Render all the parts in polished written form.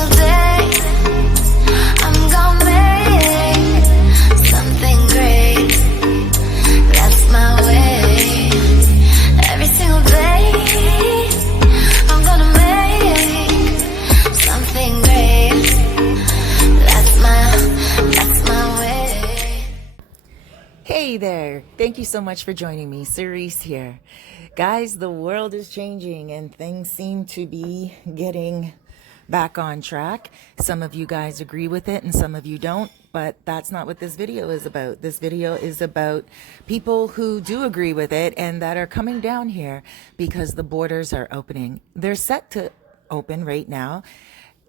single day I'm gonna make something great. That's my way. Every single day I'm gonna make something great. That's my way. Hey there, thank you so much for joining me. Cerise here. Guys, the world is changing and things seem to be getting back on track. Some of you guys agree with it and some of you don't, but that's not what this video is about. This video is about people who do agree with it and that are coming down here because the borders are opening. They're set to open right now,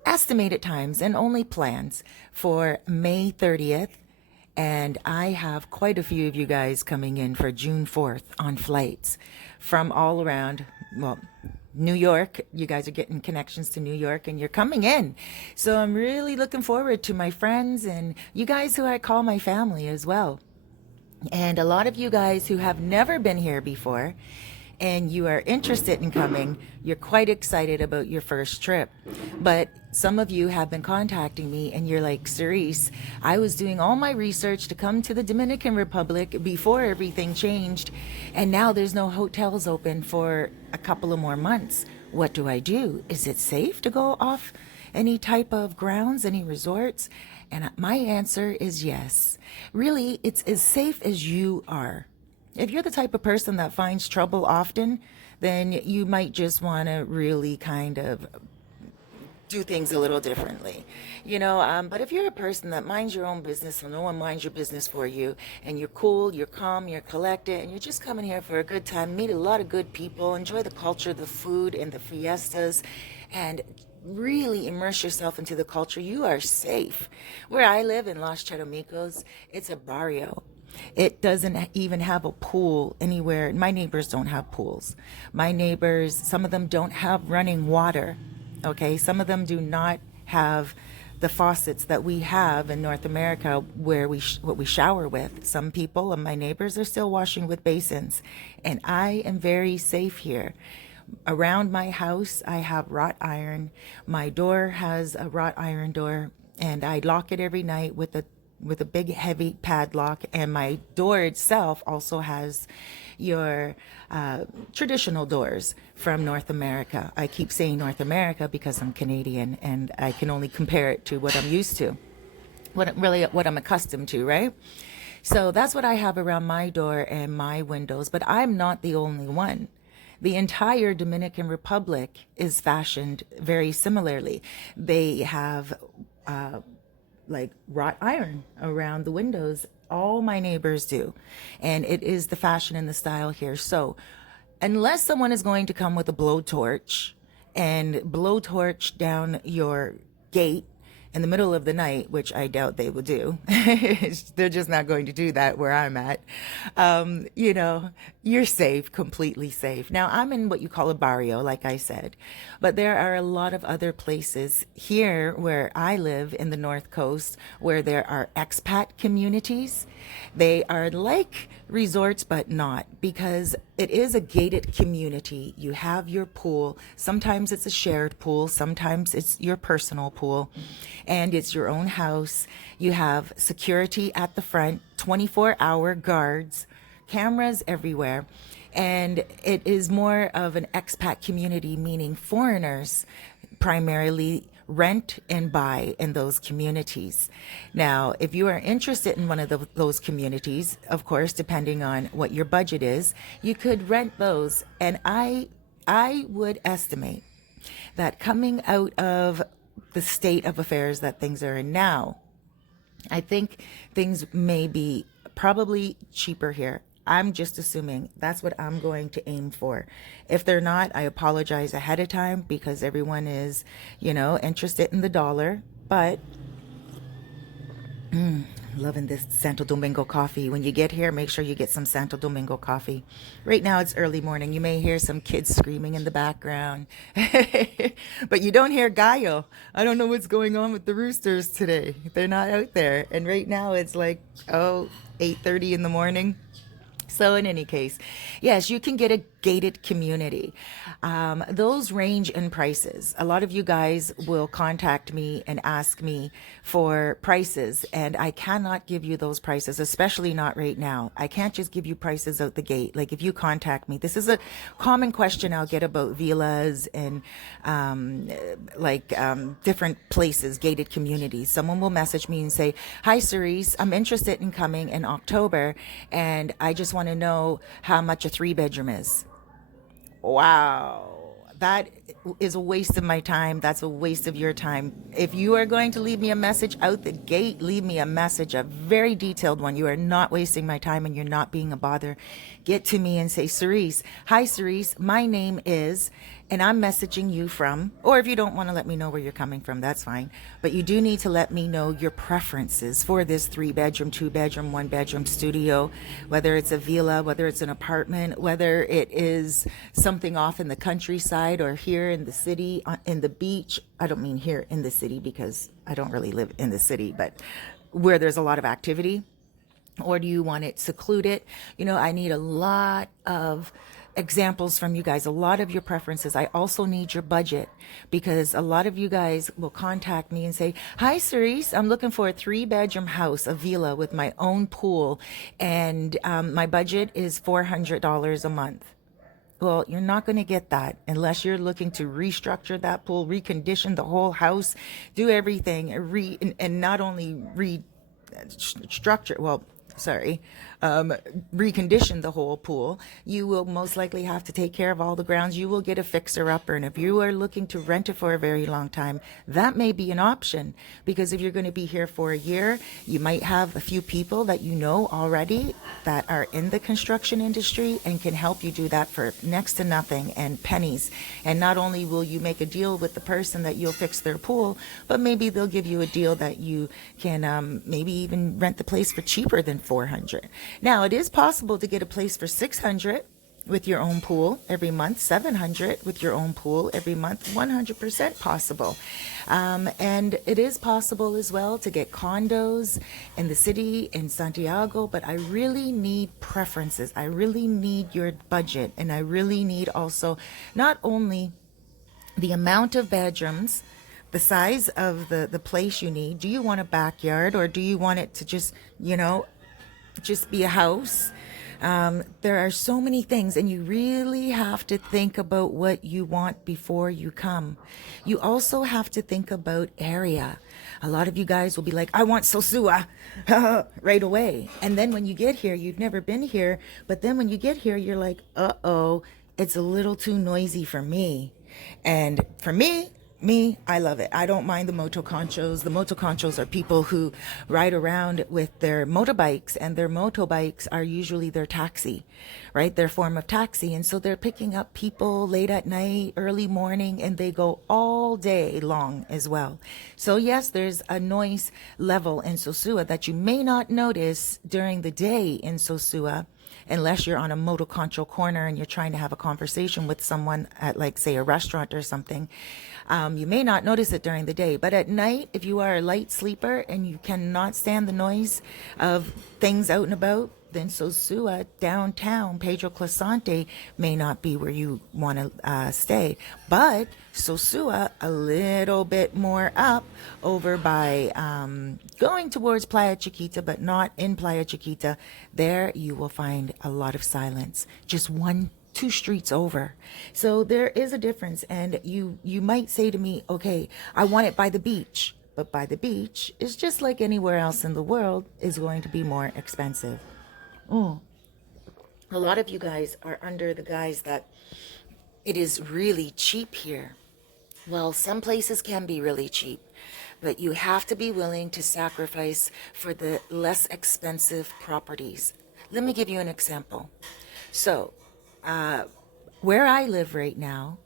estimated times and only plans for May 30th. And I have quite a few of you guys coming in for June 4th on flights from all around, well, New York. You guys are getting connections to New York and you're coming in. So I'm really looking forward to my friends and you guys who I call my family as well. And a lot of you guys who have never been here before and you are interested in coming, you're quite excited about your first trip. But some of you have been contacting me and you're like, Cerise, I was doing all my research to come to the Dominican Republic before everything changed, and now there's no hotels open for a couple of more months. What do I do? Is it safe to go off any type of grounds, any resorts? And my answer is yes. Really, it's as safe as you are. If you're the type of person that finds trouble often, then you might just want to really kind of do things a little differently, but if you're a person that minds your own business and no one minds your business for you, and you're cool, you're calm, you're collected, and you're just coming here for a good time, meet a lot of good people, enjoy the culture, the food, and the fiestas, and really immerse yourself into the culture, you are safe. Where I live in Los Chatomicos, it's a barrio. It doesn't even have a pool anywhere. My neighbors don't have pools. My neighbors, some of them don't have running water. Okay, some of them do not have the faucets that we have in North America where what we shower with. Some people and my neighbors are still washing with basins, and I am very safe here. Around my house, I have wrought iron. My door has a wrought iron door, and I lock it every night with a big heavy padlock, and my door itself also has your traditional doors from North America. I keep saying North America because I'm Canadian and I can only compare it to what I'm used to, what I'm accustomed to, right? So that's what I have around my door and my windows, but I'm not the only one. The entire Dominican Republic is fashioned very similarly. They have like wrought iron around the windows. All my neighbors do. And it is the fashion and the style here. So unless someone is going to come with a blowtorch and blowtorch down your gate in the middle of the night, which I doubt they will do. They're just not going to do that where I'm at. You're safe, completely safe. Now, I'm in what you call a barrio, like I said, but there are a lot of other places here where I live in the North Coast where there are expat communities. They are like resorts, but not, because it is a gated community. You have your pool. Sometimes it's a shared pool. Sometimes it's your personal pool. And it's your own house. You have security at the front, 24-hour guards, cameras everywhere. And it is more of an expat community, meaning foreigners primarily rent and buy in those communities. Now, if you are interested in one of those communities, of course, depending on what your budget is, you could rent those. And I would estimate that coming out of the state of affairs that things are in now, I think things may be probably cheaper here. I'm just assuming that's what I'm going to aim for. If they're not, I apologize ahead of time because everyone is, interested in the dollar. But loving this Santo Domingo coffee. When you get here, make sure you get some Santo Domingo coffee. Right now it's early morning. You may hear some kids screaming in the background, but you don't hear Gallo. I don't know what's going on with the roosters today. They're not out there. And right now it's like, 8:30 in the morning. So in any case, yes, you can get gated community. Those range in prices. A lot of you guys will contact me and ask me for prices, and I cannot give you those prices, especially not right now. I can't just give you prices out the gate. Like if you contact me, this is a common question I'll get about villas and different places, gated communities. Someone will message me and say, "Hi, Cerise, I'm interested in coming in October, and I just want to know how much a 3-bedroom is." Wow, that is a waste of my time. That's a waste of your time. If you are going to leave me a message out the gate, leave me a message, a very detailed one. You are not wasting my time and you're not being a bother. Get to me and say, "Cerise, hi Cerise, my name is," and I'm messaging you from, or if you don't want to let me know where you're coming from, that's fine. But you do need to let me know your preferences for this 3-bedroom, 2-bedroom, 1-bedroom studio, whether it's a villa, whether it's an apartment, whether it is something off in the countryside or here in the city, in the beach. I don't mean here in the city because I don't really live in the city, but where there's a lot of activity. Or do you want it secluded? I need a lot of examples from you guys, a lot of your preferences. I also need your budget, because a lot of you guys will contact me and say, "Hi Cerise, I'm looking for a 3-bedroom house, a villa with my own pool, and my budget is $400 a month." Well, you're not going to get that unless you're looking to restructure that pool, recondition the whole house, do everything, and not only restructure, recondition the whole pool. You will most likely have to take care of all the grounds. You will get a fixer-upper, and if you are looking to rent it for a very long time, that may be an option, because if you're going to be here for a year, you might have a few people that you know already that are in the construction industry and can help you do that for next to nothing and pennies. And not only will you make a deal with the person that you'll fix their pool, but maybe they'll give you a deal that you can maybe even rent the place for cheaper than $400. Now, it is possible to get a place for $600 with your own pool every month, $700 with your own pool every month, 100% possible. And it is possible as well to get condos in the city in Santiago, but I really need preferences. I really need your budget, and I really need also not only the amount of bedrooms, the size of the place you need. Do you want a backyard, or do you want it to just be a house? There are so many things, and you really have to think about what you want before you come. You also have to think about area. A lot of you guys will be like, "I want Sosua," right away. And then when you get here, you've never been here, but then when you get here, you're like, "Uh-oh, it's a little too noisy for me." And for me, I love it. I don't mind the motoconchos. The motoconchos are people who ride around with their motorbikes, and their motorbikes are usually their taxi, right? Their form of taxi. And so they're picking up people late at night, early morning, and they go all day long as well. So yes, there's a noise level in Sosua that you may not notice during the day in Sosua, unless you're on a motoconcho corner and you're trying to have a conversation with someone at, like, say, a restaurant or something. You may not notice it during the day, but at night, if you are a light sleeper and you cannot stand the noise of things out and about, then Sosua, downtown, Pedro Clasante, may not be where you want to stay. But Sosua, a little bit more up over by going towards Playa Chiquita, but not in Playa Chiquita, there you will find a lot of silence. Just 2 streets over. So there is a difference, and you might say to me, "Okay, I want it by the beach." But by the beach is just like anywhere else in the world, is going to be more expensive. A lot of you guys are under the guise that it is really cheap here. Well, some places can be really cheap, but you have to be willing to sacrifice for the less expensive properties. Let me give you an example. So, where I live right now,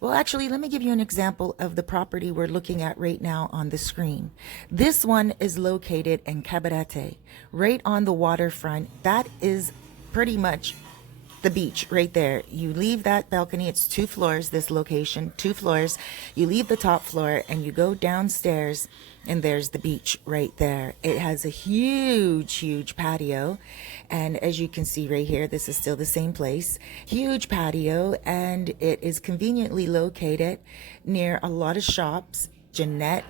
well, actually, let me give you an example of the property we're looking at right now on the screen. This one is located in Cabarete, right on the waterfront. That is pretty much the beach right there. You leave that balcony, it's 2 floors, this location, 2 floors. You leave the top floor and you go downstairs, and there's the beach right there. It has a huge patio, and as you can see right here, this is still the same place. Huge patio, and it is conveniently located near a lot of shops, Jeanette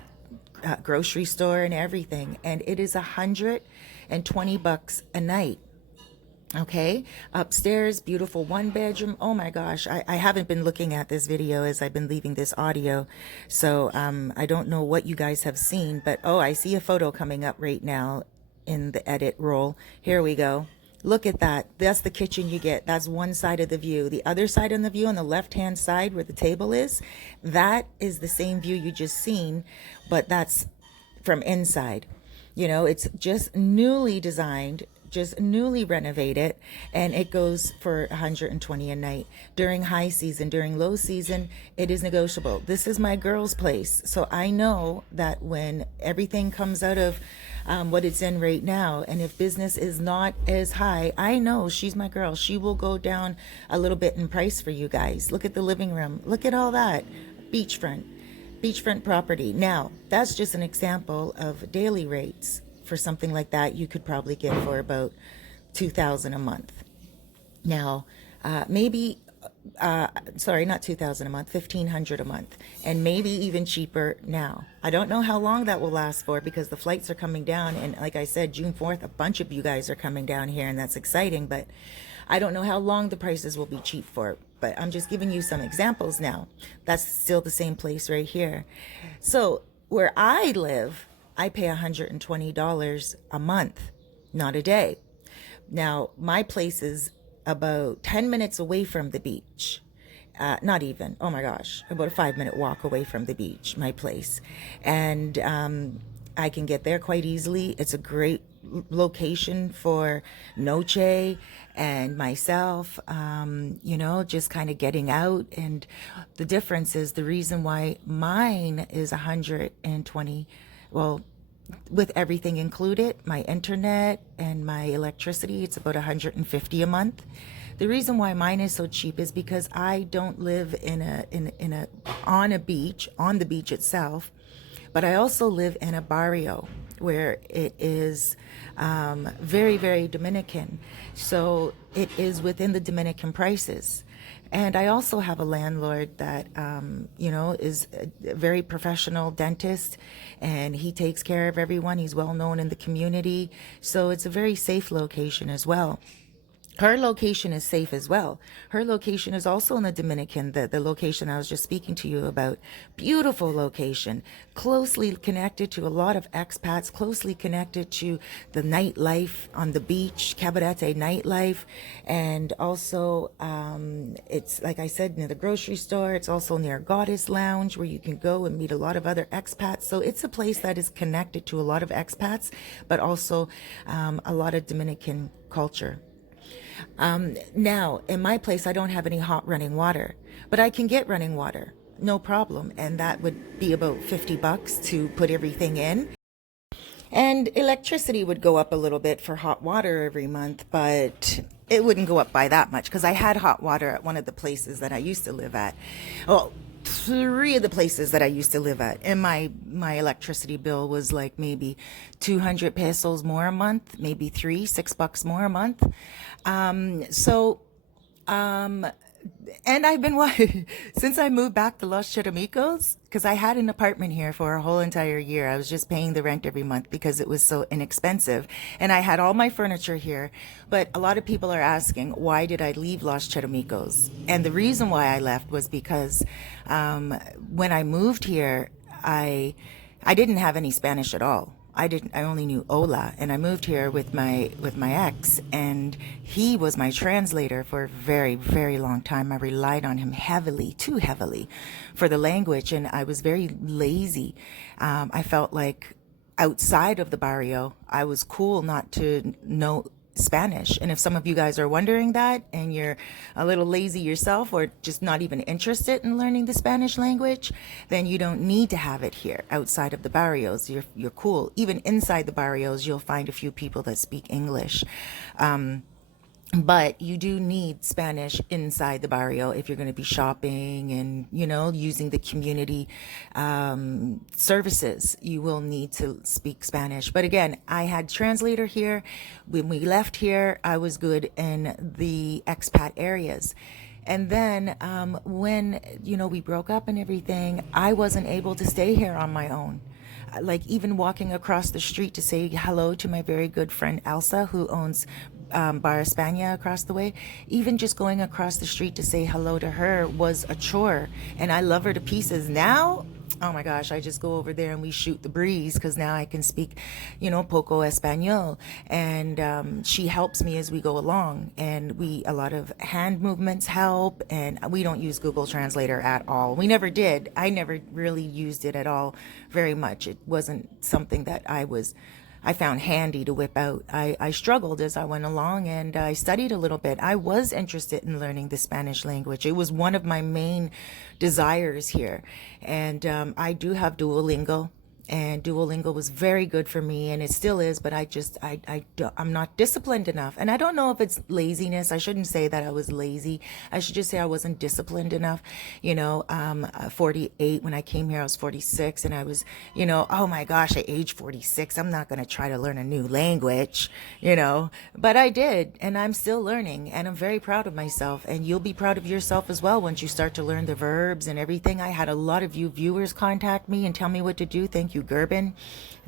grocery store and everything, and it is $120 a night. Okay, upstairs, beautiful 1 bedroom. Oh my gosh, I haven't been looking at this video as I've been leaving this audio, so I don't know what you guys have seen, but oh, I see a photo coming up right now in the edit roll. Here we go. Look at that. That's the kitchen you get. That's one side of the view. The other side of the view, on the left hand side where the table is, that is the same view you just seen, but that's from inside. You know, it's just newly designed, just newly renovated, and it goes for $120 a night during high season. During low season, it is negotiable. This is my girl's place, so I know that when everything comes out of what it's in right now, and if business is not as high, I know she's my girl. She will go down a little bit in price for you guys. Look at the living room. Look at all that. Beachfront property. Now, that's just an example of daily rates. For something like that, you could probably get for about $2,000 a month. Now, maybe, sorry, not $2,000 a month, $1,500 a month, and maybe even cheaper now. I don't know how long that will last for, because the flights are coming down, and like I said, June 4th, a bunch of you guys are coming down here, and that's exciting, but I don't know how long the prices will be cheap for. But I'm just giving you some examples now. That's still the same place right here. So where I live, I pay $120 a month, not a day. Now, my place is about 10 minutes away from the beach. Not even, oh my gosh, about a 5-minute walk away from the beach, my place. And I can get there quite easily. It's a great location for Noche and myself, you know, just kind of getting out. And the difference is, the reason why mine is 120, well, with everything included, my internet and my electricity, it's about 150 a month. The reason why mine is so cheap is because I don't live on the beach itself, but I also live in a barrio where it is very, very Dominican. So it is within the Dominican prices. And I also have a landlord that, you know, is a very professional dentist, and he takes care of everyone. He's well known in the community. So it's a very safe location as well. Her location is safe as well. Her location is also in the Dominican, the location I was just speaking to you about. Beautiful location, closely connected to a lot of expats, closely connected to the nightlife on the beach, Cabarete nightlife. And also, it's, like I said, near the grocery store. It's also near Goddess Lounge, where you can go and meet a lot of other expats. So it's a place that is connected to a lot of expats, but also a lot of Dominican culture. Now, in my place, I don't have any hot running water, but I can get running water, no problem. And that would be about $50 to put everything in. And electricity would go up a little bit for hot water every month, but it wouldn't go up by that much, because I had hot water at one of the places that I used to live at. Well, 3 of the places that I used to live at, and my electricity bill was like maybe 200 pesos more a month, maybe $6 more a month. And I've been, since I moved back to Los Chiramicos, because I had an apartment here for a whole entire year. I was just paying the rent every month because it was so inexpensive. And I had all my furniture here. But a lot of people are asking, why did I leave Los Chiramicos? And the reason why I left was because when I moved here, I didn't have any Spanish at all. I only knew hola, and I moved here with my ex, and he was my translator for a very, very long time. I relied on him heavily, too heavily, for the language, and I was very lazy. I felt like outside of the barrio, I was cool not to know Spanish. And if some of you guys are wondering that, and you're a little lazy yourself, or just not even interested in learning the Spanish language, then you don't need to have it here outside of the barrios. You're cool. Even inside the barrios, you'll find a few people that speak English. But you do need Spanish inside the barrio if you're going to be shopping and, using the community services. You will need to speak Spanish. But again, I had translator here. When we left here, I was good in the expat areas. And then when, we broke up and everything, I wasn't able to stay here on my own. Like even walking across the street to say hello to my very good friend Elsa, who owns Bar España across the way. Even just going across the street to say hello to her was a chore, and I love her to pieces. Now, oh my gosh, I just go over there and we shoot the breeze because now I can speak, poco español, and she helps me as we go along. And a lot of hand movements help, and we don't use Google Translator at all. We never did. I never really used it at all very much. It wasn't something that I found handy to whip out. I struggled as I went along, and I studied a little bit. I was interested in learning the Spanish language. It was one of my main desires here. And I do have Duolingo, and Duolingo was very good for me, and it still is, but I'm not disciplined enough. And I don't know if it's laziness. I shouldn't say that I was lazy. I should just say I wasn't disciplined enough. 48, when I came here, I was 46, and I was, oh my gosh, at age 46, I'm not going to try to learn a new language, but I did, and I'm still learning, and I'm very proud of myself. And you'll be proud of yourself as well once you start to learn the verbs and everything. I had a lot of you viewers contact me and tell me what to do. Thank you, Gerben.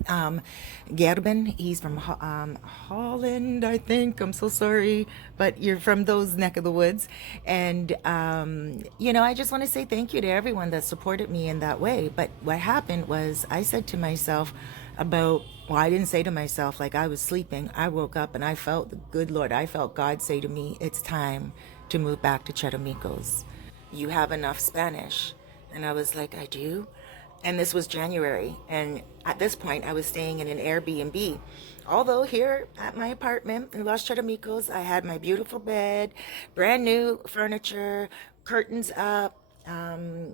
Gerben, he's from Holland, I think. I'm so sorry, but you're from those neck of the woods. And, I just want to say thank you to everyone that supported me in that way. But what happened was I said to myself I didn't say to myself, like I was sleeping. I woke up and I felt the good Lord. I felt God say to me, it's time to move back to Chetamicos. You have enough Spanish. And I was like, I do? And this was January, and at this point I was staying in an Airbnb. Although here at my apartment in Los Charamicos, I had my beautiful bed, brand new furniture, curtains up, a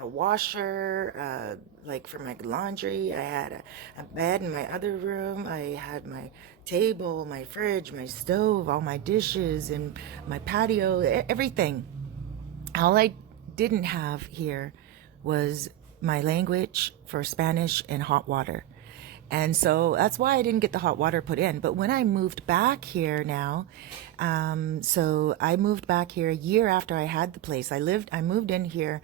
washer, like for my laundry. I had a bed in my other room. I had my table, my fridge, my stove, all my dishes, and my patio, everything. All I didn't have here was my language for Spanish and hot water. And so that's why I didn't get the hot water put in. But when I moved back here now, so I moved back here a year after I had the place. I moved in here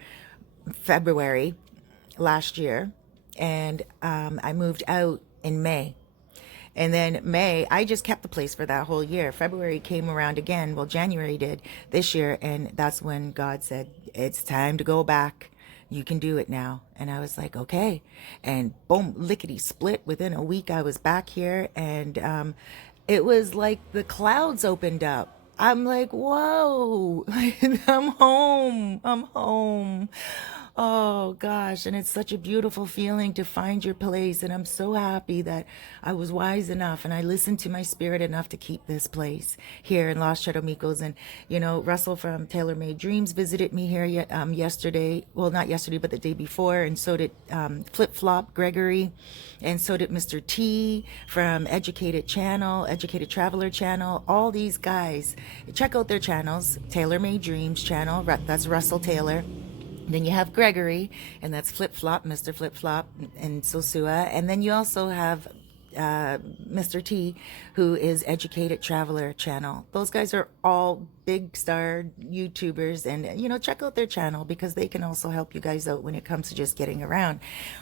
February last year, and I moved out in May. And then May, I just kept the place for that whole year. February came around again. Well, January did this year. And that's when God said, it's time to go back. You can do it now. And I was like, okay. And boom, lickety split. Within a week, I was back here. And it was like the clouds opened up. I'm like, whoa, I'm home. I'm home. Oh gosh, and it's such a beautiful feeling to find your place, and I'm so happy that I was wise enough and I listened to my spirit enough to keep this place here in Los Chatomicos. And Russell from Tailor Made Dreams visited me here yesterday. Well, not yesterday, but the day before, and so did Flip Flop Gregory, and so did Mr. T from Educated Traveler Channel. All these guys, check out their channels. Tailor Made Dreams channel, that's Russell Taylor. Then you have Gregory, and that's Flip Flop, Mr. Flip Flop, and Sosua. And then you also have Mr. T, who is Educated Traveler Channel. Those guys are all big star YouTubers, and check out their channel because they can also help you guys out when it comes to just getting around.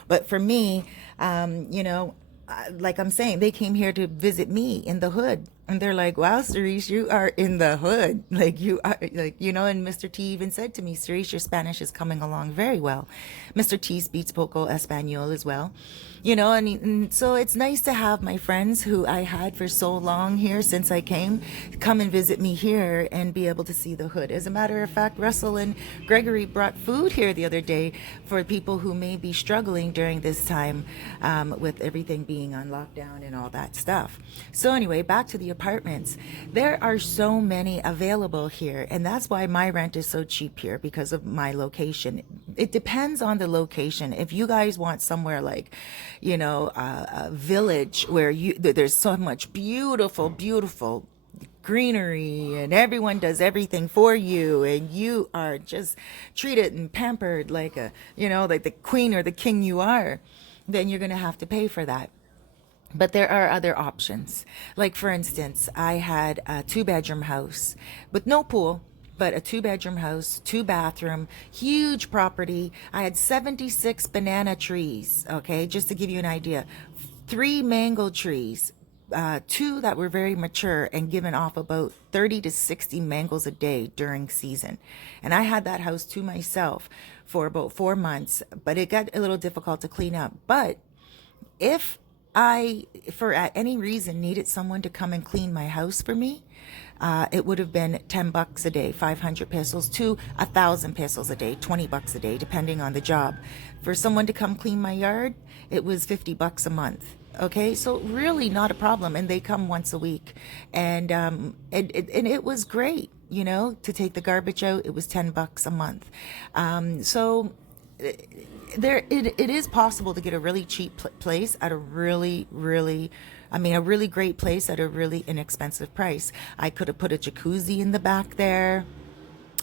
But for me, like I'm saying, they came here to visit me in the hood. And they're like, wow, Cerise, you are in the hood. Like you are, and Mr. T even said to me, Cerise, your Spanish is coming along very well. Mr. T speaks poco español as well. And so it's nice to have my friends who I had for so long here since I came come and visit me here and be able to see the hood. As a matter of fact, Russell and Gregory brought food here the other day for people who may be struggling during this time with everything being on lockdown and all that stuff. So anyway, back to the apartments. There are so many available here, and that's why my rent is so cheap here, because of my location. It depends on the location. If you guys want somewhere like a village where there's so much beautiful greenery and everyone does everything for you and you are just treated and pampered like a, like the queen or the king you are, then you're going to have to pay for that. But there are other options. Like, for instance, I had a 2-bedroom house with no pool, but a 2-bedroom house, 2-bathroom, huge property. I had 76 banana trees, okay, just to give you an idea. 3 mango trees, 2 that were very mature and giving off about 30 to 60 mangoes a day during season. And I had that house to myself for about 4 months, but it got a little difficult to clean up. But if I, for at any reason, needed someone to come and clean my house for me, it would have been $10 a day, 500 pesos to 1,000 pesos a day, $20 a day, depending on the job. For someone to come clean my yard, it was $50 a month. Okay, so really not a problem, and they come once a week, and it was great, to take the garbage out. It was $10 a month, so it is possible to get a really cheap place at a really great place at a really inexpensive price. I could have put a jacuzzi in the back there.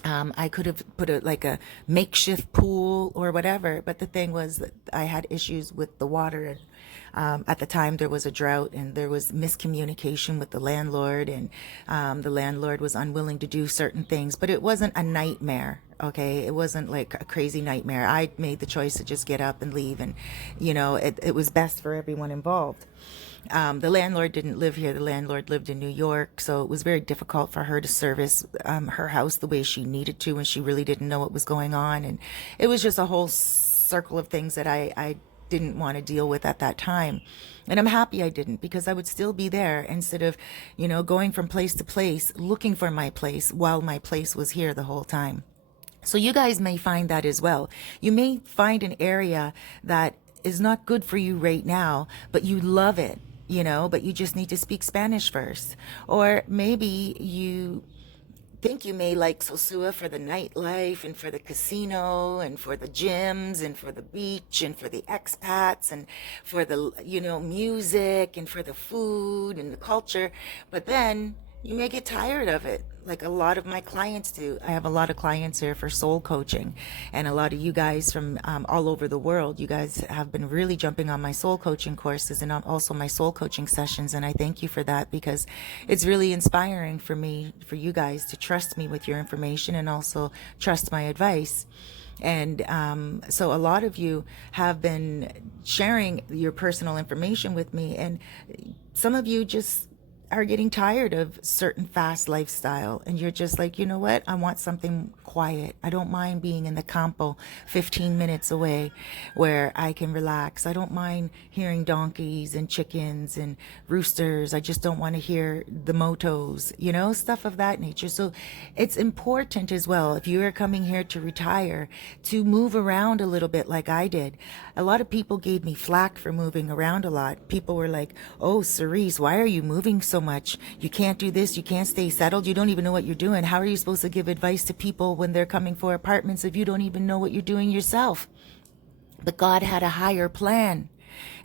I could have put a makeshift pool or whatever, but the thing was that I had issues with the water, and at the time there was a drought and there was miscommunication with the landlord, and the landlord was unwilling to do certain things, but it wasn't a nightmare. Okay, it wasn't like a crazy nightmare. I made the choice to just get up and leave, and it was best for everyone involved. The landlord didn't live here. The landlord lived in New York, so it was very difficult for her to service her house the way she needed to, and she really didn't know what was going on. And it was just a whole circle of things that I didn't want to deal with at that time. And I'm happy I didn't, because I would still be there instead of, going from place to place looking for my place while my place was here the whole time. So you guys may find that as well. You may find an area that is not good for you right now, but you love it, but you just need to speak Spanish first. Or maybe you think you may like Sosua for the nightlife and for the casino and for the gyms and for the beach and for the expats and for the, music and for the food and the culture. But then you may get tired of it, like a lot of my clients do. I have a lot of clients here for soul coaching, and a lot of you guys from all over the world. You guys have been really jumping on my soul coaching courses and also my soul coaching sessions, and I thank you for that, because it's really inspiring for me, for you guys to trust me with your information and also trust my advice. And so a lot of you have been sharing your personal information with me, and some of you just are getting tired of certain fast lifestyle, and you're just like, you know what, I want something quiet. I don't mind being in the campo 15 minutes away where I can relax. I don't mind hearing donkeys and chickens and roosters. I just don't want to hear the motos, stuff of that nature. So it's important as well, if you are coming here to retire, to move around a little bit like I did. A lot of people gave me flack for moving around a lot. People were like, oh, Cerise, why are you moving so much? You can't do this. You can't stay settled. You don't even know what you're doing. How are you supposed to give advice to people when they're coming for apartments if you don't even know what you're doing yourself? But God had a higher plan.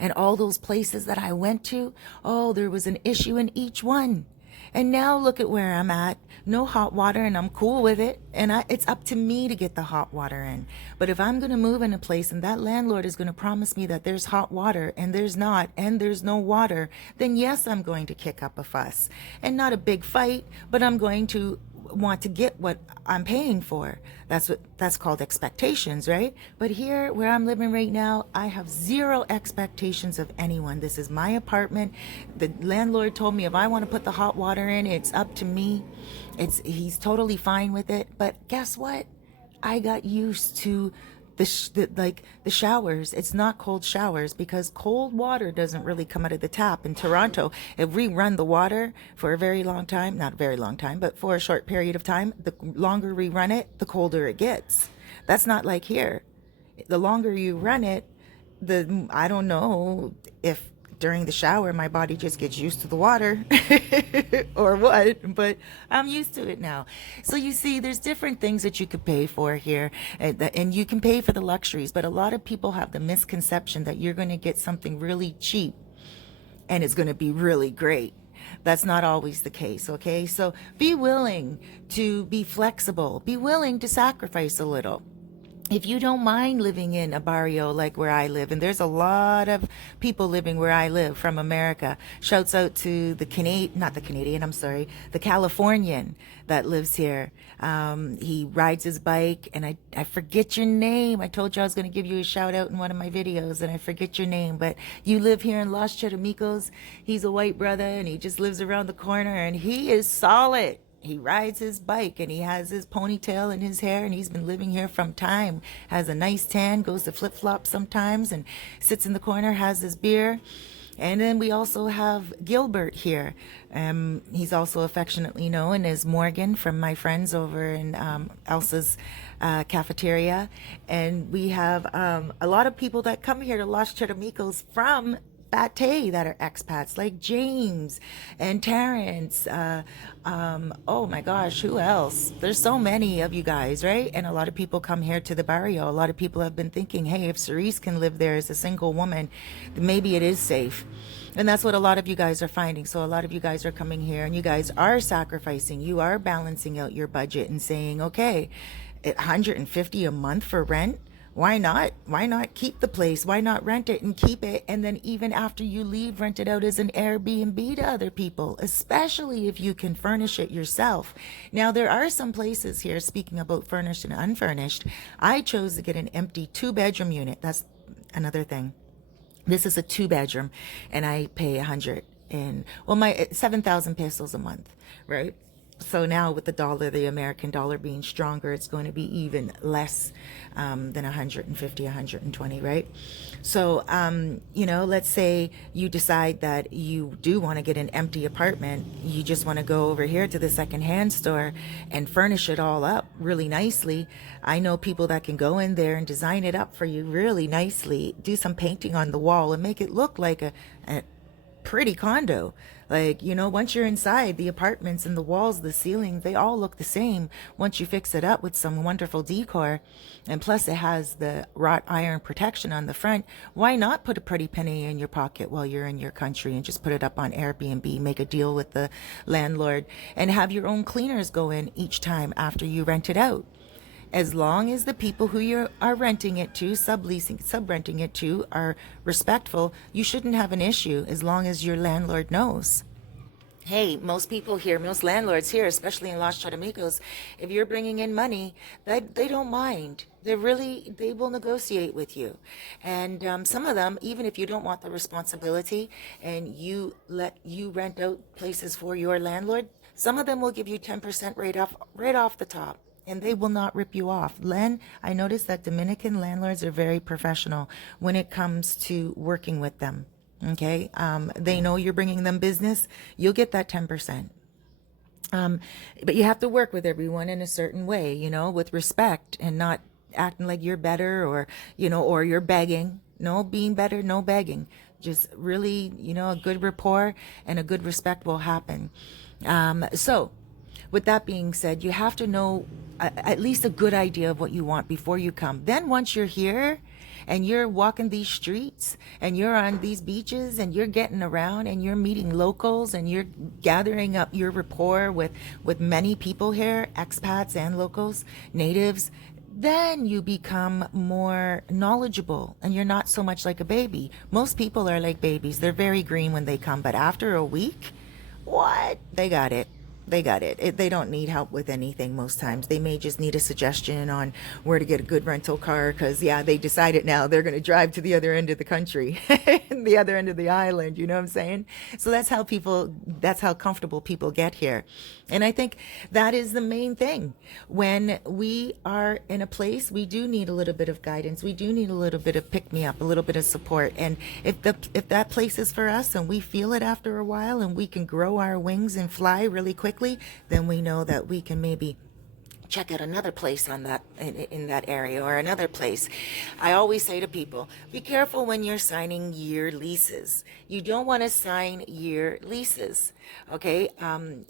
And all those places that I went to, oh, there was an issue in each one. And now look at where I'm at. No hot water, and I'm cool with it. And it's up to me to get the hot water in. But if I'm going to move in a place and that landlord is going to promise me that there's hot water and there's not, and there's no water, then yes, I'm going to kick up a fuss. And not a big fight, but I'm going to want to get what I'm paying for. That's called expectations, right? But here where I'm living right now, I have zero expectations of anyone. This is my apartment. The landlord told me if I want to put the hot water in, it's up to me. He's totally fine with it. But guess what? I got used to the showers. It's not cold showers, because cold water doesn't really come out of the tap. In Toronto, if we run the water for a very long time, not a very long time, but for a short period of time, the longer we run it, the colder it gets. That's not like here. The longer you run it, I don't know if during the shower my body just gets used to the water or what, but I'm used to it now. So you see, there's different things that you could pay for here, and you can pay for the luxuries, but a lot of people have the misconception that you're going to get something really cheap and it's going to be really great. That's not always the case, okay? So be willing to be flexible, be willing to sacrifice a little. If you don't mind living in a barrio like where I live, and there's a lot of people living where I live from America. Shouts out to the not the Canadian, I'm sorry, the Californian that lives here. He rides his bike, and I forget your name. I told you I was going to give you a shout out in one of my videos, and I forget your name, but you live here in Los Charamicos. He's a white brother, and he just lives around the corner, and he is solid. He rides his bike and he has his ponytail in his hair, and he's been living here from time. Has a nice tan, goes to flip flop sometimes, and sits in the corner, has his beer. And then we also have Gilbert here. He's also affectionately known as Morgan from my friends over in Elsa's cafeteria. And we have a lot of people that come here to Los Charamicos from Batay that are expats, like James and Terrence. Oh my gosh, who else? There's so many of you guys, right? And a lot of people come here to the barrio. A lot of people have been thinking, hey, if Cerise can live there as a single woman, then maybe it is safe. And that's what a lot of you guys are finding. So a lot of you guys are coming here, and you guys are sacrificing. You are balancing out your budget and saying, okay, $150 a month for rent. Why not? Why not keep the place? Why not rent it and keep it? And then even after you leave, rent it out as an Airbnb to other people, especially if you can furnish it yourself. Now, there are some places here, speaking about furnished and unfurnished, I chose to get an empty 2-bedroom unit. That's another thing. This is a 2-bedroom, and I pay 100 and, well, my 7,000 pesos a month, right? So now with the dollar, the American dollar being stronger, it's going to be even less than 150, 120, right? So, let's say you decide that you do want to get an empty apartment. You just want to go over here to the secondhand store and furnish it all up really nicely. I know people that can go in there and design it up for you really nicely, do some painting on the wall and make it look like a pretty condo. Like, once you're inside, the apartments and the walls, the ceilings, they all look the same once you fix it up with some wonderful decor. And plus it has the wrought iron protection on the front. Why not put a pretty penny in your pocket while you're in your country and just put it up on Airbnb, make a deal with the landlord, and have your own cleaners go in each time after you rent it out? As long as the people who you are renting it to, subrenting it to, are respectful, you shouldn't have an issue as long as your landlord knows. Hey, most people here, most landlords here, especially in Los Charamicos, if you're bringing in money, they don't mind. They will negotiate with you. And some of them, even if you don't want the responsibility and you rent out places for your landlord, some of them will give you 10% right off the top. And they will not rip you off. I noticed that Dominican landlords are very professional when it comes to working with them. Okay, they know you're bringing them business. You'll get that 10%. But you have to work with everyone in a certain way, with respect, and not acting like you're better, or you're begging. No being better, no begging. Just really, a good rapport and a good respect will happen. So with that being said, you have to know at least a good idea of what you want before you come. Then once you're here and you're walking these streets and you're on these beaches and you're getting around and you're meeting locals and you're gathering up your rapport with many people here, expats and locals, natives, then you become more knowledgeable and you're not so much like a baby. Most people are like babies. They're very green when they come, but after a week, what? They got it. They don't need help with anything most times. They may just need a suggestion on where to get a good rental car because, they decided now they're going to drive to the other end of the country, the other end of the island, you know what I'm saying? So that's how comfortable people get here. And I think that is the main thing. When we are in a place, we do need a little bit of guidance. We do need a little bit of pick-me-up, a little bit of support. And if that place is for us and we feel it after a while and we can grow our wings and fly really quickly, then we know that we can maybe check out another place in that area or another place. I always say to people, be careful when you're signing year leases. You don't want to sign year leases, okay?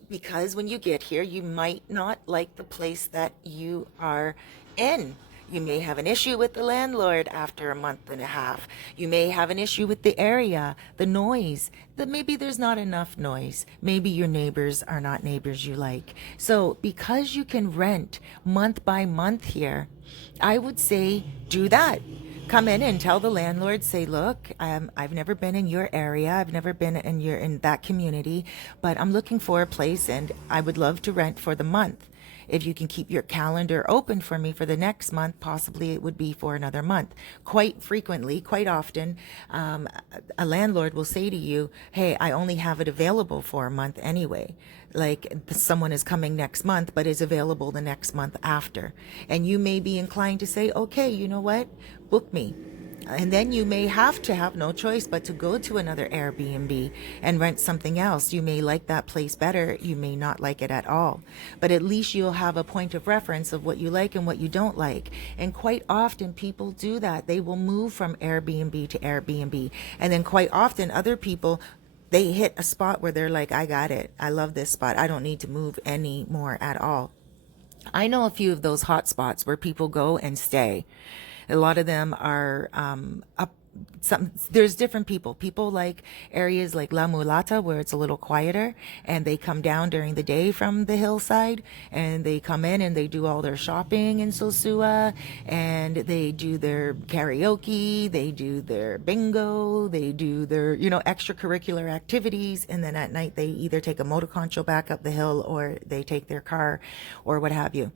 Because when you get here, you might not like the place that you are in. You may have an issue with the landlord after a month and a half. You may have an issue with the area, the noise, that maybe there's not enough noise. Maybe your neighbors are not neighbors you like. So because you can rent month by month here, I would say do that. Come in and tell the landlord, say, look, I've never been in your area. I've never been in that community, but I'm looking for a place and I would love to rent for the month. If you can keep your calendar open for me for the next month, possibly it would be for another month. Quite frequently, quite often, a landlord will say to you, hey, I only have it available for a month anyway. Like someone is coming next month, but is available the next month after. And you may be inclined to say, okay, you know what? Book me. And then you may have to have no choice but to go to another Airbnb and rent something else. You may like that place better. You may not like it at all. But at least you'll have a point of reference of what you like and what you don't like. And quite often people do that. They will move from Airbnb to Airbnb. And then quite often other people, they hit a spot where they're like, I got it. I love this spot. I don't need to move anymore at all. I know a few of those hot spots where people go and stay. A lot of them are up. There's different people like areas like La Mulata where it's a little quieter and they come down during the day from the hillside and they come in and they do all their shopping in Sosua and they do their karaoke, they do their bingo, they do their, extracurricular activities, and then at night they either take a motoconcho back up the hill or they take their car or what have you,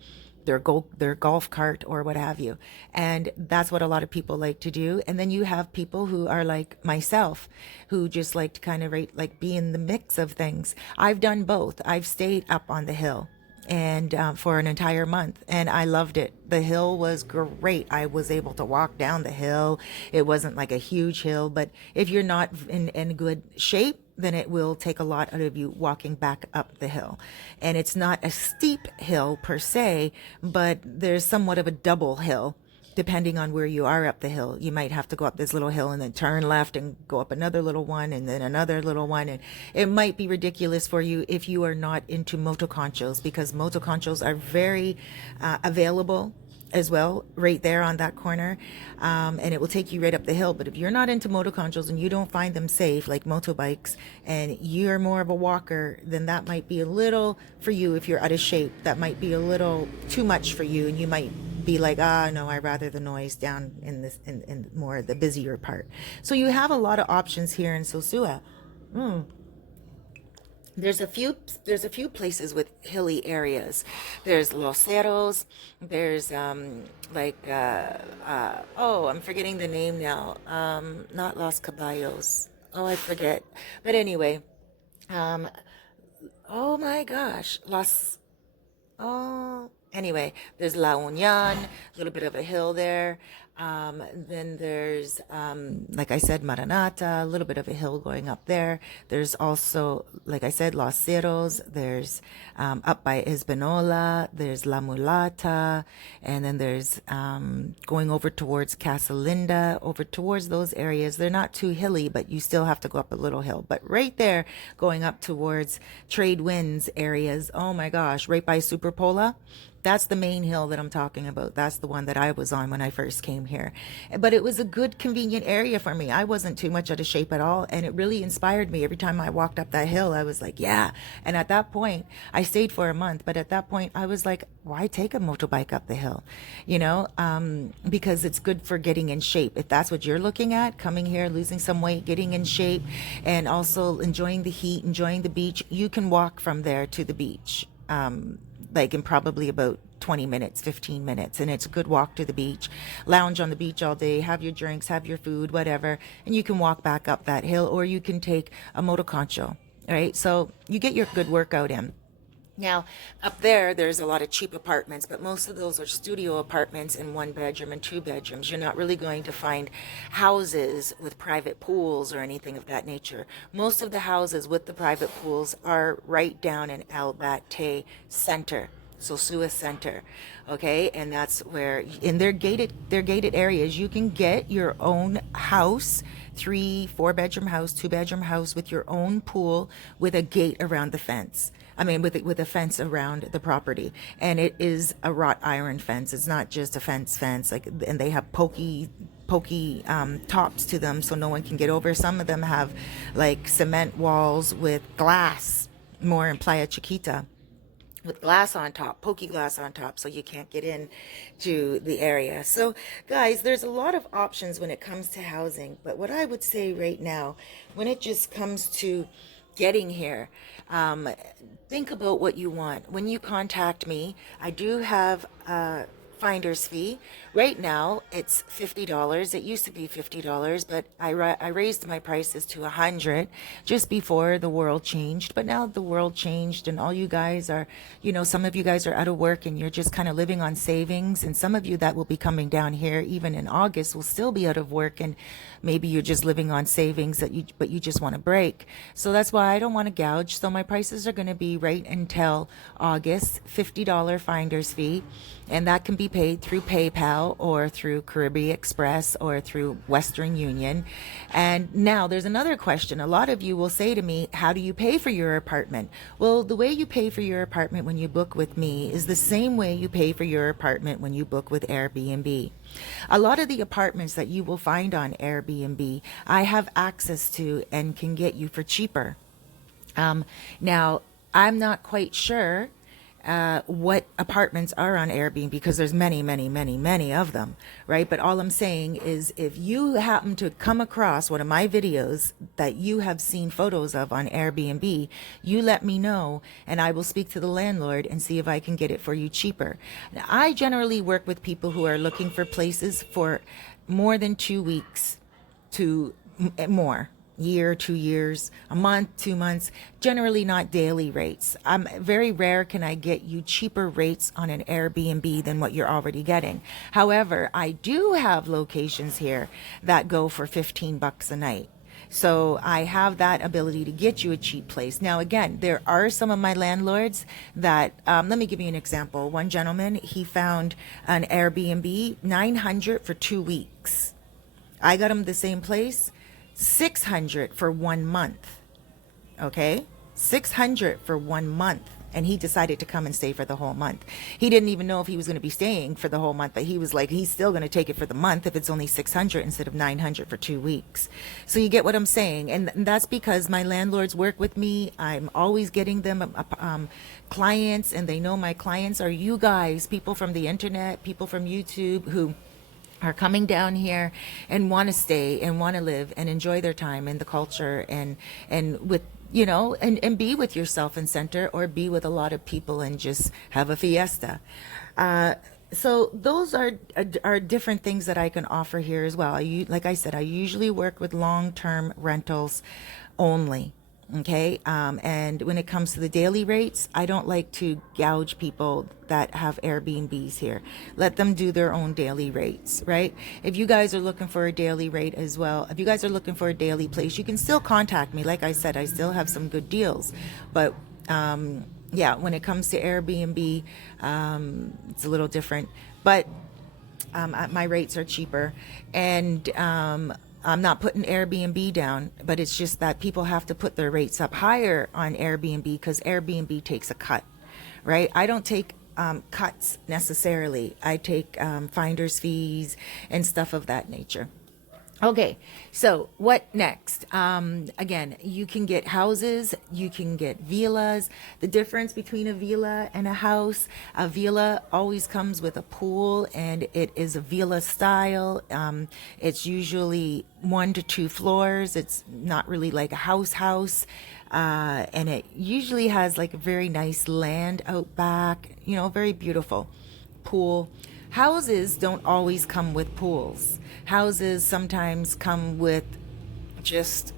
their golf cart or what have you. And that's what a lot of people like to do. And then you have people who are like myself, who just like to kind of be in the mix of things. I've done both. I've stayed up on the hill and for an entire month, and I loved it. The hill was great. I was able to walk down the hill. It wasn't like a huge hill, but if you're not in good shape, then it will take a lot out of you walking back up the hill. And it's not a steep hill per se, but there's somewhat of a double hill. Depending on where you are up the hill, you might have to go up this little hill and then turn left and go up another little one and then another little one. And it might be ridiculous for you if you are not into motoconchos, because motoconchos are very available as well, right there on that corner, and it will take you right up the hill. But if you're not into motoconchos and you don't find them safe, like motorbikes, and you're more of a walker, then that might be a little for you. If you're out of shape, that might be a little too much for you, and you might be like, no, I rather the noise down in more the busier part. So you have a lot of options here in Sosua. There's a few places with hilly areas. There's Los Cerros. There's I'm forgetting the name now. Not Los Caballos. Oh, I forget. But anyway, oh my gosh, anyway, there's La Union, a little bit of a hill there. Then there's, like I said, Maranata, a little bit of a hill going up there. There's also, like I said, Los Cerros. There's up by Hispaniola. There's La Mulata. And then there's going over towards Casa Linda, over towards those areas. They're not too hilly, but you still have to go up a little hill. But right there, going up towards Trade Winds areas, oh my gosh, right by Superpola. That's the main hill that I'm talking about. That's the one that I was on when I first came here. But it was a good, convenient area for me. I wasn't too much out of shape at all. And it really inspired me. Every time I walked up that hill, I was like, yeah. And at that point, I stayed for a month. But at that point, I was like, why take a motorbike up the hill? Because it's good for getting in shape. If that's what you're looking at, coming here, losing some weight, getting in shape, and also enjoying the heat, enjoying the beach, you can walk from there to the beach. In probably about 20 minutes, 15 minutes. And it's a good walk to the beach. Lounge on the beach all day, have your drinks, have your food, whatever. And you can walk back up that hill, or you can take a motoconcho, right? So you get your good workout in. Now, up there's a lot of cheap apartments, but most of those are studio apartments in 1 bedroom and 2 bedrooms. You're not really going to find houses with private pools or anything of that nature. Most of the houses with the private pools are right down in Albate Center, Sosua Center, okay? And that's where, in their gated areas, you can get your own house, 3, 4 bedroom house, 2 bedroom house with your own pool with a gate around the fence. I mean, with a fence around the property, and it is a wrought iron fence. It's not just a fence, like, and they have pokey tops to them, so no one can get over. Some of them have like cement walls with glass, more in Playa Chiquita, with glass on top, pokey glass on top, so you can't get in to the area. So, guys, there's a lot of options when it comes to housing. But what I would say right now, when it just comes to getting here, think about what you want. When you contact me, I do have a finder's fee. Right now, it's $50. It used to be $50, but I raised my prices to $100 just before the world changed. But now the world changed, and all you guys are, some of you guys are out of work and you're just kind of living on savings, and some of you that will be coming down here even in August will still be out of work, and maybe you're just living on savings but you just want to break. So that's why I don't want to gouge. So my prices are going to be right until August, $50 finder's fee, and that can be paid through PayPal or through Caribbean Express or through Western Union. And now there's another question. A lot of you will say to me, how do you pay for your apartment? Well, the way you pay for your apartment when you book with me is the same way you pay for your apartment when you book with Airbnb. A lot of the apartments that you will find on Airbnb, I have access to and can get you for cheaper. Now, I'm not quite sure what apartments are on Airbnb, because there's many of them, right? But all I'm saying is, if you happen to come across one of my videos that you have seen photos of on Airbnb, you let me know and I will speak to the landlord and see if I can get it for you cheaper. Now, I generally work with people who are looking for places for more than 2 weeks to more. Year, 2 years, a month, 2 months, generally not daily rates. Very rare can I get you cheaper rates on an Airbnb than what you're already getting. However, I do have locations here that go for $15 a night. So I have that ability to get you a cheap place. Now, again, there are some of my landlords that, let me give you an example. One gentleman, he found an Airbnb, $900 for 2 weeks. I got him the same place, $600 for 1 month. Okay, $600 for 1 month, and he decided to come and stay for the whole month. He didn't even know if he was going to be staying for the whole month, but he was like, he's still going to take it for the month if it's only $600 instead of $900 for 2 weeks. So you get what I'm saying, and that's because my landlords work with me. I'm always getting them clients, and they know my clients are you guys, people from the internet, people from YouTube who are coming down here and want to stay and want to live and enjoy their time in the culture, and with, and be with yourself in center, or be with a lot of people and just have a fiesta. So those are different things that I can offer here as well. Like I said, I usually work with long-term rentals only. Okay, and when it comes to the daily rates, I don't like to gouge people that have Airbnbs here. Let them do their own daily rates, right? If you guys are looking for a daily rate as well, if you guys are looking for a daily place, you can still contact me. Like I said, I still have some good deals. But yeah, when it comes to Airbnb, it's a little different. But my rates are cheaper, and I'm not putting Airbnb down, but it's just that people have to put their rates up higher on Airbnb because Airbnb takes a cut, right? I don't take cuts necessarily. I take finder's fees and stuff of that nature. Okay, so what next? Again, you can get houses, you can get villas. The difference between a villa and a house, a villa always comes with a pool, and it is a villa style. It's usually 1 to 2 floors. It's not really like a house. And it usually has like a very nice land out back, very beautiful pool. Houses don't always come with pools. Houses sometimes come with just,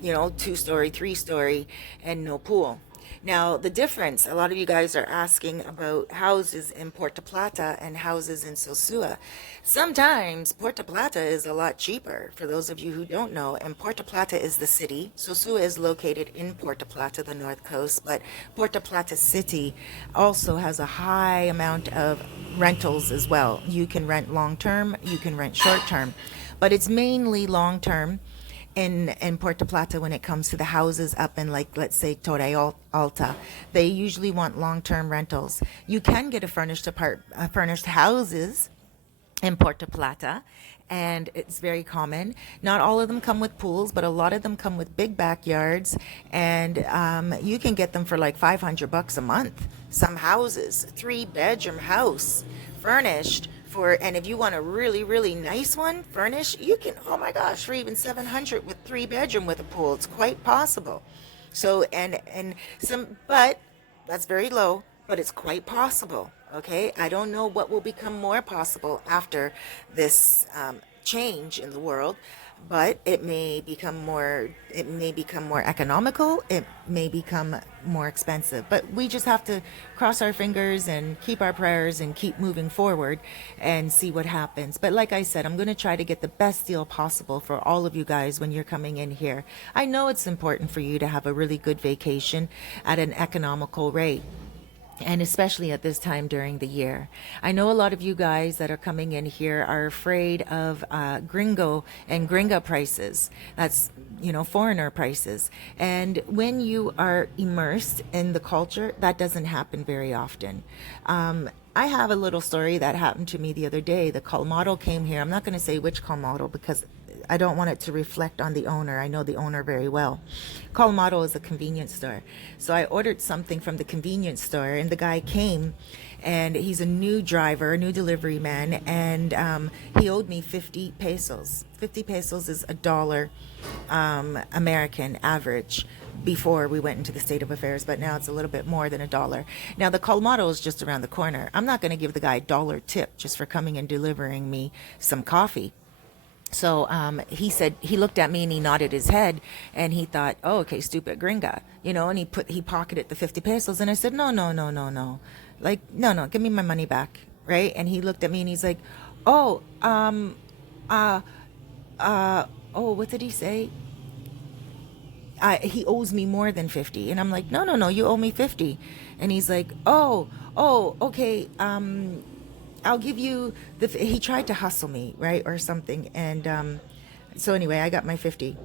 2-story, 3-story, and no pool. Now, the difference, a lot of you guys are asking about houses in Puerto Plata and houses in Sosua. Sometimes Puerto Plata is a lot cheaper, for those of you who don't know, and Puerto Plata is the city. Sosua is located in Puerto Plata, the north coast, but Puerto Plata city also has a high amount of rentals as well. You can rent long-term, you can rent short-term, but it's mainly long-term. in Puerto Plata when it comes to the houses up in, like, let's say Torre Alta. They usually want long-term rentals. You can get a furnished houses in Puerto Plata, and it's very common. Not all of them come with pools, but a lot of them come with big backyards, and you can get them for like $500 a month. Some houses, 3-bedroom house, furnished for, and if you want a really, really nice one furnished, you can, oh my gosh, for even 700 with 3-bedroom with a pool. It's quite possible. So, and some, but that's very low, but it's quite possible. Okay, I don't know what will become more possible after this change in the world, but it may become more economical. It may become more expensive, but we just have to cross our fingers and keep our prayers and keep moving forward and see what happens. But like I said, I'm going to try to get the best deal possible for all of you guys when you're coming in here. I know it's important for you to have a really good vacation at an economical rate, and especially at this time during the year. I know a lot of you guys that are coming in here are afraid of gringo and gringa prices. That's, foreigner prices. And when you are immersed in the culture, that doesn't happen very often. I have a little story that happened to me the other day. The colmado came here. I'm not going to say which colmado because I don't want it to reflect on the owner. I know the owner very well. Colmado is a convenience store. So I ordered something from the convenience store, and the guy came, and he's a new driver, a new delivery man, and he owed me 50 pesos. 50 pesos is $1 American average before we went into the state of affairs, but now it's a little bit more than $1. Now the colmado is just around the corner. I'm not going to give the guy a $1 tip just for coming and delivering me some coffee. So he said, he looked at me and he nodded his head, and he thought, oh, okay, stupid gringa, and he pocketed the 50 pesos. And I said, no, like, no, give me my money back, right? And he looked at me and he's like, oh, what did he say? He owes me more than 50. And I'm like, no, you owe me 50. And he's like, oh, okay, I'll give you he tried to hustle me, right, or something. And so anyway, I got my 50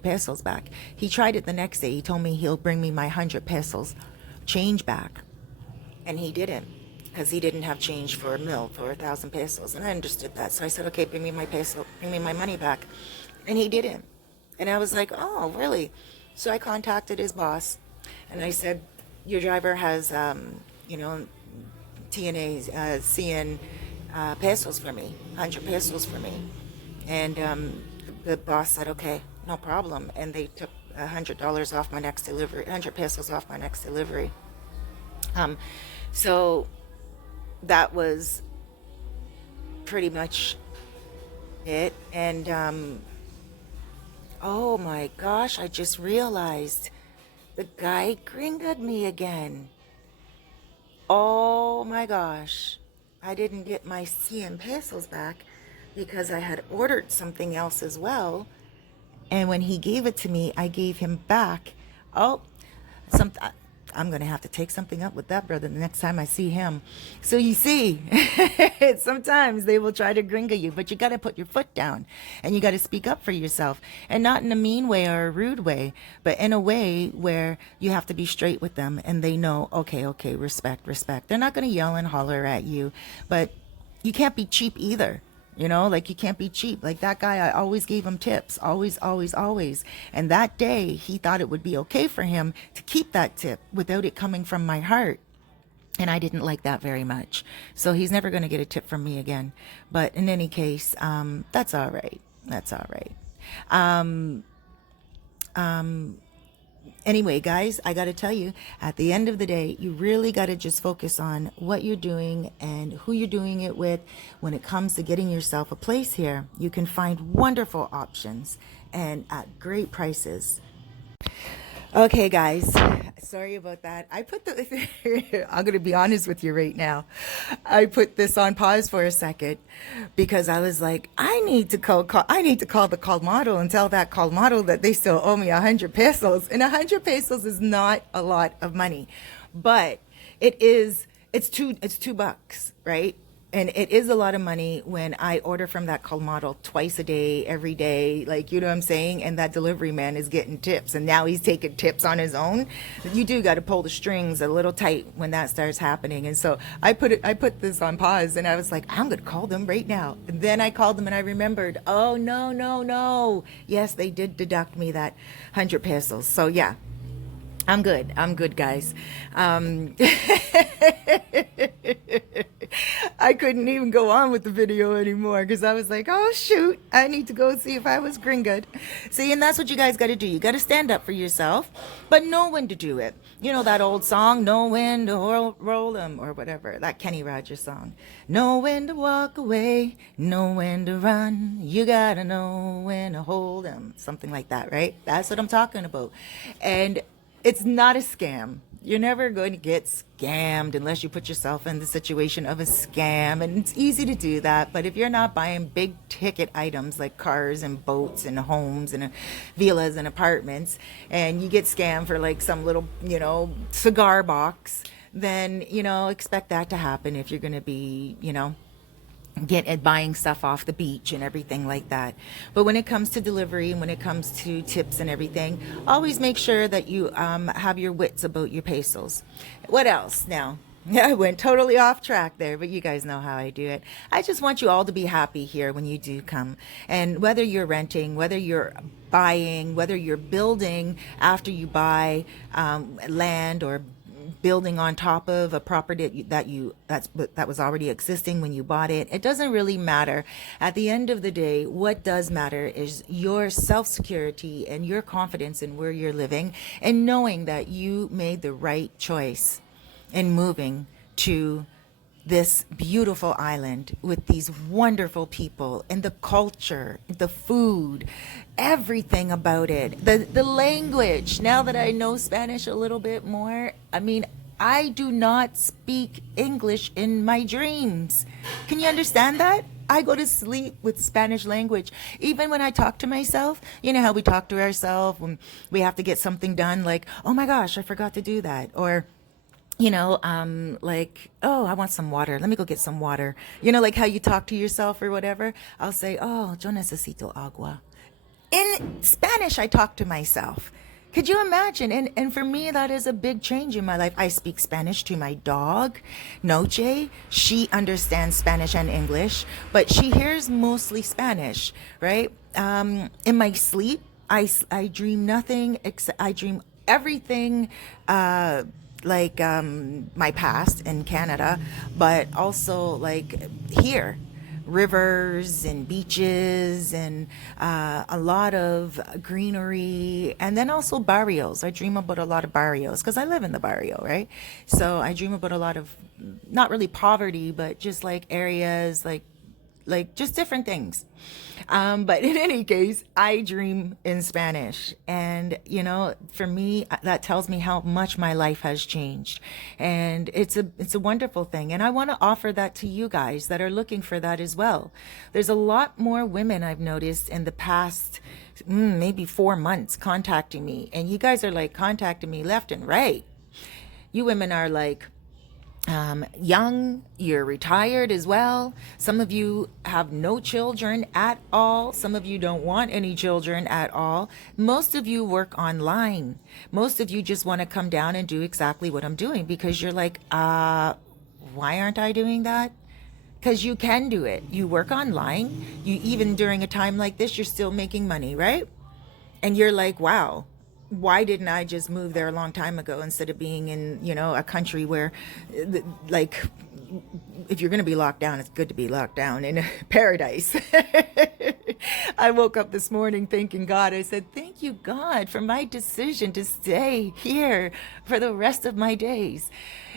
pesos back. He tried it the next day. He told me he'll bring me my 100 pesos change back, and he didn't, because he didn't have change for a meal for 1,000 pesos. And I understood that, so I said, okay, bring me my money back. And he didn't. And I was like, oh, really? So I contacted his boss, and I said, your driver has TNA's, CN pesos for me, 100 pesos for me. And the boss said, okay, no problem. And they took $100 off my next delivery, 100 pesos off my next delivery. So that was pretty much it. And oh my gosh, I just realized the guy gringed me again. Oh my gosh, I didn't get my 100 pesos back because I had ordered something else as well. And when he gave it to me, I gave him back. I'm going to have to take something up with that brother the next time I see him. So you see, sometimes they will try to gringa you, but you got to put your foot down and you got to speak up for yourself, and not in a mean way or a rude way, but in a way where you have to be straight with them and they know, okay, respect. They're not going to yell and holler at you, but you can't be cheap either. Like, you can't be cheap. Like that guy, I always gave him tips. Always. And that day, he thought it would be okay for him to keep that tip without it coming from my heart. And I didn't like that very much. So he's never going to get a tip from me again. But in any case, that's all right. Anyway, guys, I got to tell you, at the end of the day, you really got to just focus on what you're doing and who you're doing it with. When it comes to getting yourself a place here, you can find wonderful options and at great prices. Okay, guys, sorry about that. I'm going to be honest with you right now. I put this on pause for a second because I was like, I need to call the colmado and tell that colmado that they still owe me 100 pesos. And 100 pesos is not a lot of money, but it's $2, right? And it is a lot of money when I order from that colmado twice a day, every day, like, you know what I'm saying? And that delivery man is getting tips, and now he's taking tips on his own. You do got to pull the strings a little tight when that starts happening. And so I put this on pause, and I was like, I'm going to call them right now. And then I called them, and I remembered, oh, no, no, no. Yes, they did deduct me that 100 pesos. So yeah, I'm good. I'm good, guys. I couldn't even go on with the video anymore because I was like, oh, shoot, I need to go see if I was gringad. See, and that's what you guys got to do. You got to stand up for yourself, but know when to do it. You know that old song, know when to roll them, or whatever, that Kenny Rogers song. Know when to walk away, know when to run. You got to know when to hold them. Something like that, right? That's what I'm talking about. And it's not a scam. You're never going to get scammed unless you put yourself in the situation of a scam. And it's easy to do that. But if you're not buying big ticket items like cars and boats and homes and villas and apartments, and you get scammed for like some little, cigar box, then, expect that to happen if you're going to be, buying stuff off the beach and everything like that. But when it comes to delivery and when it comes to tips and everything, always make sure that you have your wits about your pesos. What else now? I went totally off track there, but you guys know how I do it. I just want you all to be happy here when you do come. And whether you're renting, whether you're buying, whether you're building after you buy land, or building on top of a property that was already existing when you bought it, it doesn't really matter. At the end of the day, what does matter is your self-security and your confidence in where you're living, and knowing that you made the right choice in moving to this beautiful island with these wonderful people, and the culture, the food, everything about it, the language. Now that I know Spanish a little bit more, I mean, I do not speak English in my dreams. Can you understand that? I go to sleep with Spanish language. Even when I talk to myself, you know how we talk to ourselves when we have to get something done, like, oh my gosh, I forgot to do that. Or like, oh, I want some water. Let me go get some water. Like how you talk to yourself or whatever. I'll say, oh, yo necesito agua. In Spanish, I talk to myself. Could you imagine? And for me, that is a big change in my life. I speak Spanish to my dog, Noche. She understands Spanish and English, but she hears mostly Spanish, right? In my sleep, I dream nothing except I dream everything, like my past in Canada, but also like here, rivers and beaches and a lot of greenery, and then also barrios. I dream about a lot of barrios because I live in the barrio, right? So I dream about a lot of, not really poverty, but just like areas like just different things. But in any case, I dream in Spanish. And, for me, that tells me how much my life has changed. And it's a wonderful thing. And I want to offer that to you guys that are looking for that as well. There's a lot more women I've noticed in the past, maybe 4 months, contacting me. And you guys are like contacting me left and right. You women are like, young, you're retired as well. Some of you have no children at all. Some of you don't want any children at all. Most of you work online. Most of you just want to come down and do exactly what I'm doing because you're like, why aren't I doing that? Because you can do it. You work online. You, even during a time like this, you're still making money, right? And you're like, wow, why didn't I just move there a long time ago instead of being in, a country where, like, if you're going to be locked down, it's good to be locked down in paradise. I woke up this morning thanking God. I said, thank you, God, for my decision to stay here for the rest of my days.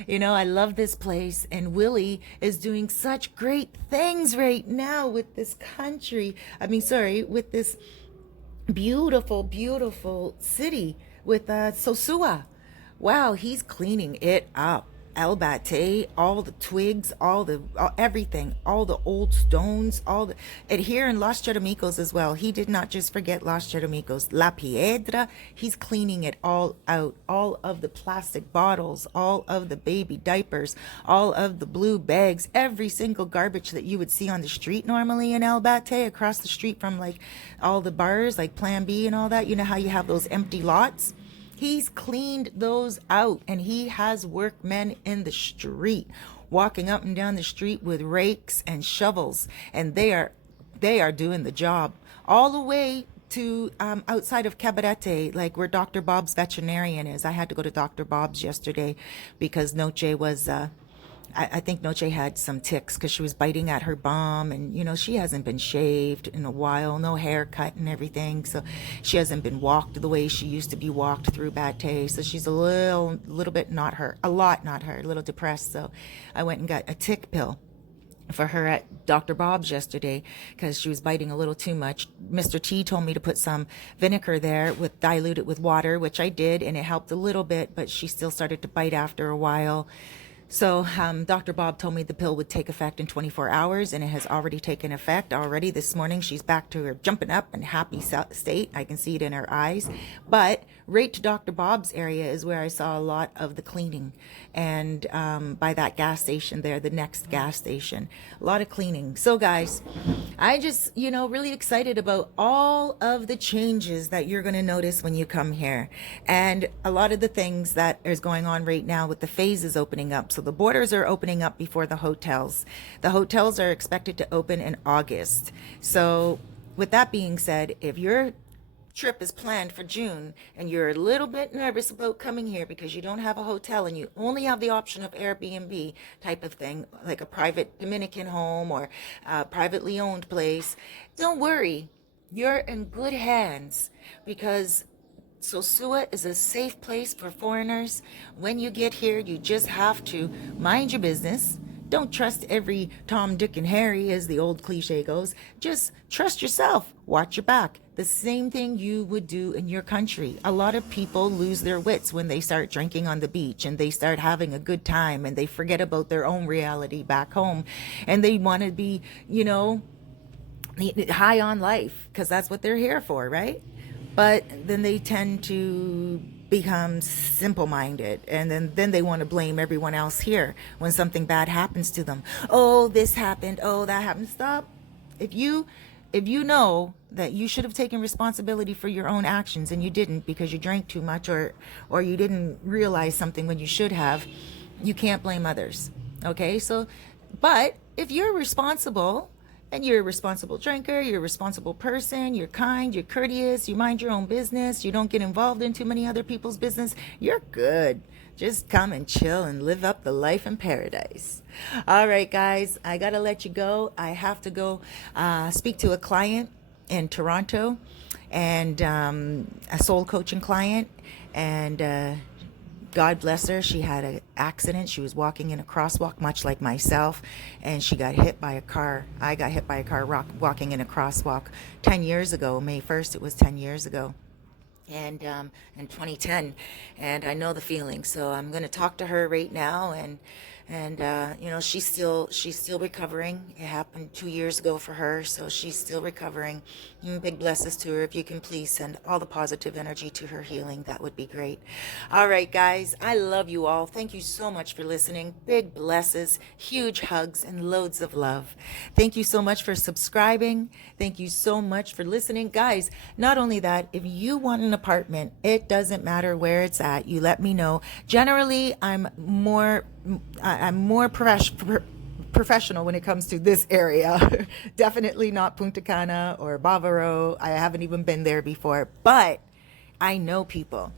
I love this place, and Willie is doing such great things right now with this country. With this beautiful, beautiful city with Sosua. Wow, he's cleaning it up. El Bate, all the twigs, everything, all the old stones, and here in Los Cheramicos as well. He did not just forget Los Cheramicos. La Piedra, he's cleaning it all out. All of the plastic bottles, all of the baby diapers, all of the blue bags, every single garbage that you would see on the street normally in El Bate, across the street from like all the bars, like Plan B and all that. You know how you have those empty lots? He's cleaned those out, and he has workmen in the street walking up and down the street with rakes and shovels, and they are doing the job all the way to outside of Cabarete, like where Dr. Bob's veterinarian is. I had to go to Dr. Bob's yesterday because Noche was I think Noche had some ticks because she was biting at her bum, and you know she hasn't been shaved in a while, no haircut and everything, so she hasn't been walked the way she used to be walked through Bate. So she's a little bit not her, a little depressed. So I went and got a tick pill for her at Dr. Bob's yesterday because she was biting a little too much. Mr. T told me to put some vinegar there with diluted with water, which I did, and it helped a little bit, but she still started to bite after a while. So Dr. Bob told me the pill would take effect in 24 hours, and it has already taken effect already. This morning, she's back to her jumping up and happy state. I can see it in her eyes. But right to Dr. Bob's area is where I saw a lot of the cleaning. And by that gas station there, the next gas station, a lot of cleaning. So guys, I just, really excited about all of the changes that you're going to notice when you come here. And a lot of the things that is going on right now with the phases opening up. So the borders are opening up before the hotels. The hotels are expected to open in August. So with that being said, if your trip is planned for June and you're a little bit nervous about coming here because you don't have a hotel and you only have the option of Airbnb type of thing, like a private Dominican home or a privately owned place, don't worry. You're in good hands because Sosua is a safe place for foreigners. When you get here, you just have to mind your business. Don't trust every Tom, Dick, and Harry, as the old cliche goes. Just trust yourself. Watch your back. The same thing you would do in your country. A lot of people lose their wits when they start drinking on the beach and they start having a good time and they forget about their own reality back home and they want to be, high on life because that's what they're here for, right? But then they tend to become simple-minded, and then they want to blame everyone else here when something bad happens to them. Oh, this happened. Oh, that happened. Stop. If you know that you should have taken responsibility for your own actions and you didn't because you drank too much or you didn't realize something when you should have, you can't blame others. Okay? So, but if you're responsible, and you're a responsible drinker, you're a responsible person, you're kind, you're courteous, you mind your own business, you don't get involved in too many other people's business, you're good. Just come and chill and live up the life in paradise. All right, guys, I got to let you go. I have to go speak to a client in Toronto, and a soul coaching client, and God bless her. She had an accident. She was walking in a crosswalk, much like myself, and she got hit by a car. I got hit by a car walking in a crosswalk 10 years ago. May 1st, it was 10 years ago. And in 2010, and I know the feeling. So I'm going to talk to her right now, and she's still recovering. It happened 2 years ago for her, so she's still recovering. Big blessings to her. If you can please send all the positive energy to her healing, that would be great. All right, guys, I love you all. Thank you so much for listening. Big blesses, huge hugs, and loads of love. Thank you so much for subscribing. Thank you so much for listening. Guys, not only that, if you want an apartment, it doesn't matter where it's at. You let me know. Generally, I'm more professional when it comes to this area. Definitely not Punta Cana or Bavaro. I haven't even been there before, but I know people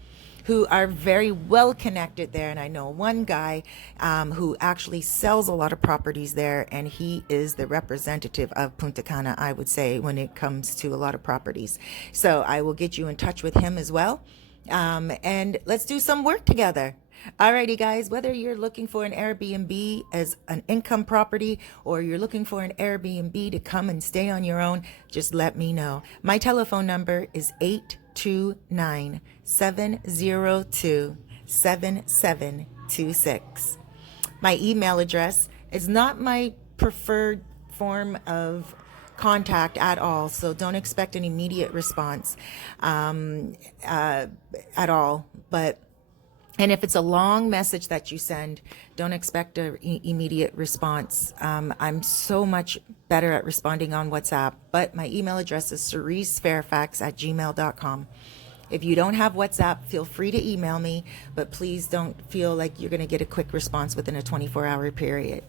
who are very well connected there, and I know one guy who actually sells a lot of properties there, and he is the representative of Punta Cana, I would say, when it comes to a lot of properties. So I will get you in touch with him as well, and let's do some work together. Alrighty, guys, whether you're looking for an Airbnb as an income property or you're looking for an Airbnb to come and stay on your own, just let me know. My telephone number is 829-702-7726. My email address is not my preferred form of contact at all, so don't expect an immediate response at all. And if it's a long message that you send, don't expect an immediate response. I'm so much better at responding on WhatsApp, but my email address is cerisefairfax@gmail.com. If you don't have WhatsApp, feel free to email me, but please don't feel like you're going to get a quick response within a 24-hour period.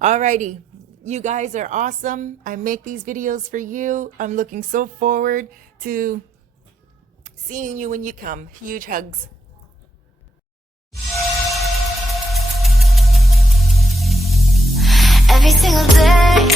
Alrighty, you guys are awesome. I make these videos for you. I'm looking so forward to seeing you when you come. Huge hugs. Every single day